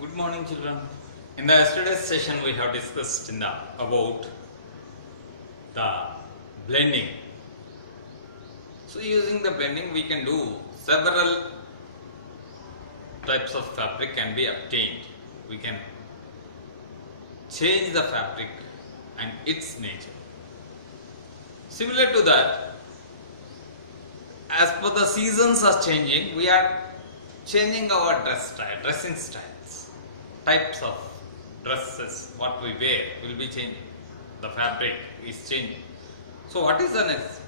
Good morning, children. In the yesterday's session, we have discussed about the blending. So, using the blending, we can do several types of fabric can be obtained. We can change the fabric and its nature. Similar to that, as per the seasons are changing, we are changing our dressing styles, types of dresses, what we wear will be changing. The fabric is changing. So, what is the next?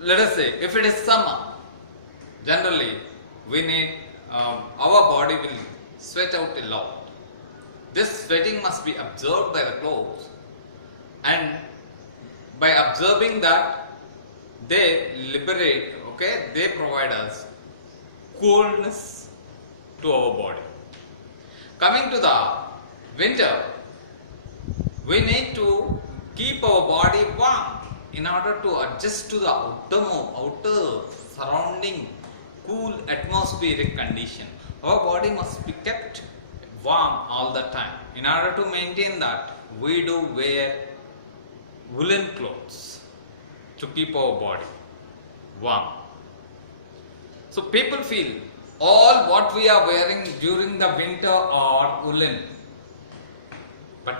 Let us say, if it is summer, generally we need our body will sweat out a lot. This sweating must be observed by the clothes, and by observing that they liberate, they provide us coolness to our body. Coming to the winter, we need to keep our body warm in order to adjust to the outer surrounding cool atmospheric condition. Our body must be kept warm all the time. In order to maintain that, we do wear woolen clothes to keep our body warm. So people feel all what we are wearing during the winter are woolen, but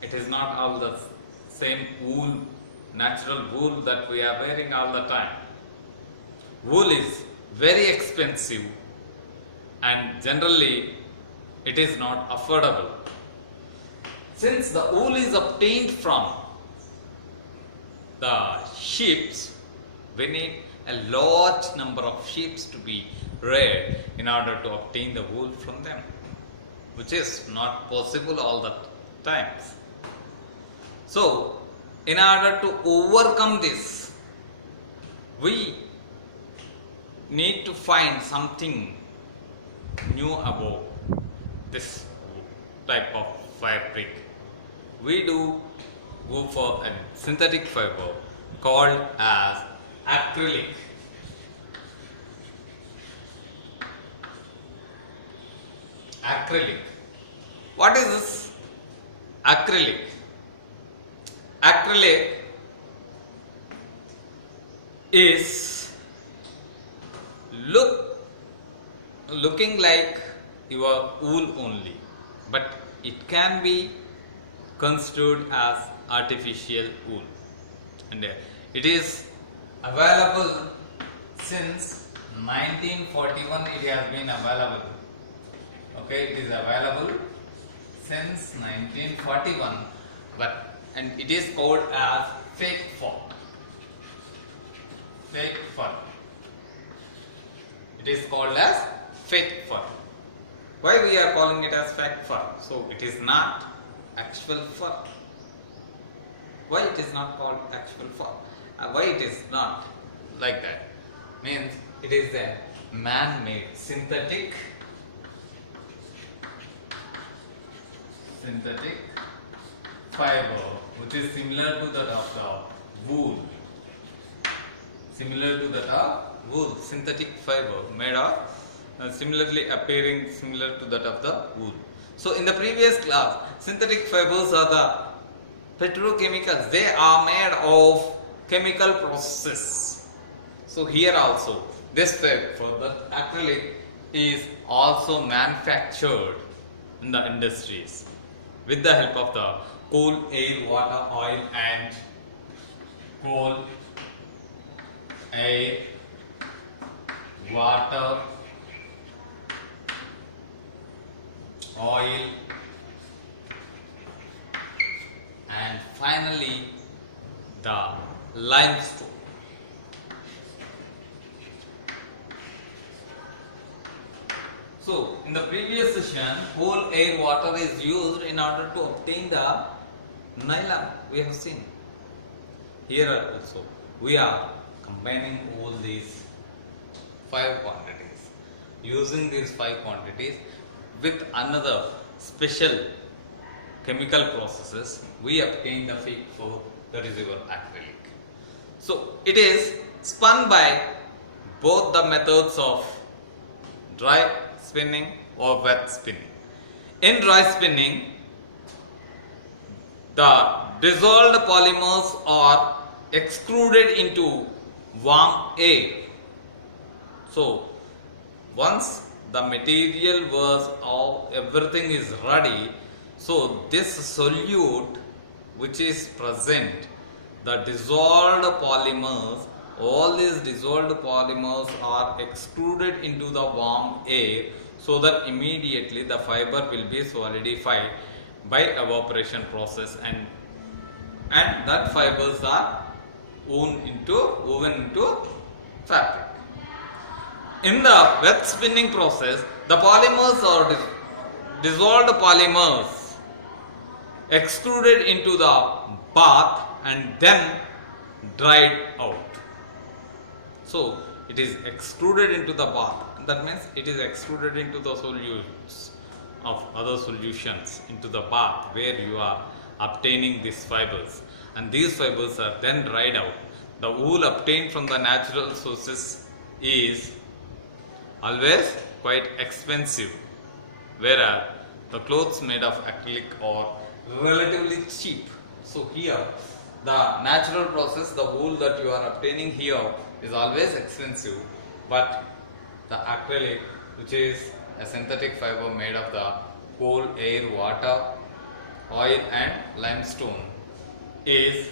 it is not all the same wool, natural wool that we are wearing all the time. Wool is very expensive and generally it is not affordable. Since the wool is obtained from the sheep, we need a large number of sheep to be reared in order to obtain the wool from them, which is not possible all the times. So, in order to overcome this, we need to find something new about this type of fabric. We do go for a synthetic fiber called as acrylic. Acrylic. What is this? Acrylic. Acrylic is looking like your wool only, but it can be considered as artificial wool, and it is available since 1941. It has been available. It is available since 1941, and it is called as fake fur. Fake fur. It is called as fake fur. Why we are calling it as fake fur? So it is not actual fur. Why it is not called actual fur? Why it is not like that? Means it is a man-made synthetic fiber, which is similar to that of the wool. Similar to that of wool, synthetic fiber made of similarly appearing similar to that of the wool. So in the previous class, synthetic fibers are the petrochemicals. They are made of chemical process. So here also, this fiber, the acrylic, is also manufactured in the industries with the help of the coal, air, water, oil, and coal, air, water, oil, and finally the limestone. So, in the previous session, coal, air, water is used in order to obtain the nylon. We have seen. Here also, we are combining all these 5 quantities. Using these 5 quantities with another special chemical processes, we obtain the fake fur, that is your acrylic. So, it is spun by both the methods of dry spinning or wet spinning. In dry spinning, the dissolved polymers are extruded into warm air. So, once the material was all, everything is ready, so this solute which is present, the dissolved polymers, all these dissolved polymers are extruded into the warm air, so that immediately the fiber will be solidified by evaporation process, and that fibers are woven into fabric. In the wet spinning process, the polymers or dissolved polymers extruded into the bath and then dried out. So it is extruded into the bath. That means it is extruded into the solutes of other solutions into the bath where you are obtaining these fibers, and these fibers are then dried out. The wool obtained from the natural sources is always quite expensive, whereas the clothes made of acrylic are relatively cheap. So here the natural process, the wool that you are obtaining here is always expensive, but the acrylic, which is a synthetic fiber made of the coal, air, water, oil and limestone, is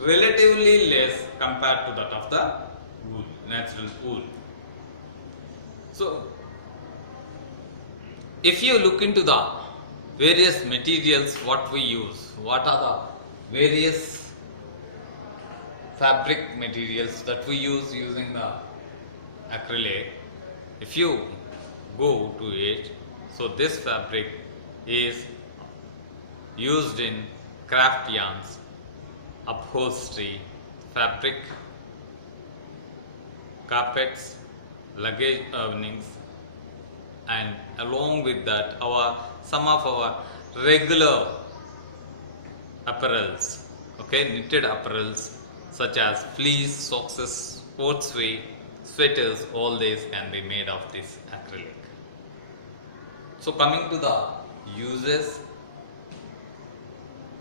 relatively less compared to that of the wool, natural wool. So if you look into the various materials what we use, what are the various fabric materials that we use using the acrylic, if you go to it, so this fabric is used in craft yarns, upholstery, fabric, carpets, luggage openings, and along with that some of our regular apparels, okay, knitted apparels such as fleece, socks, sportswear, sweaters, all these can be made of this acrylic. So coming to the uses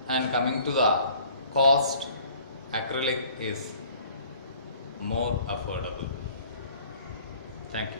and coming to the cost, acrylic is more affordable. Thank you.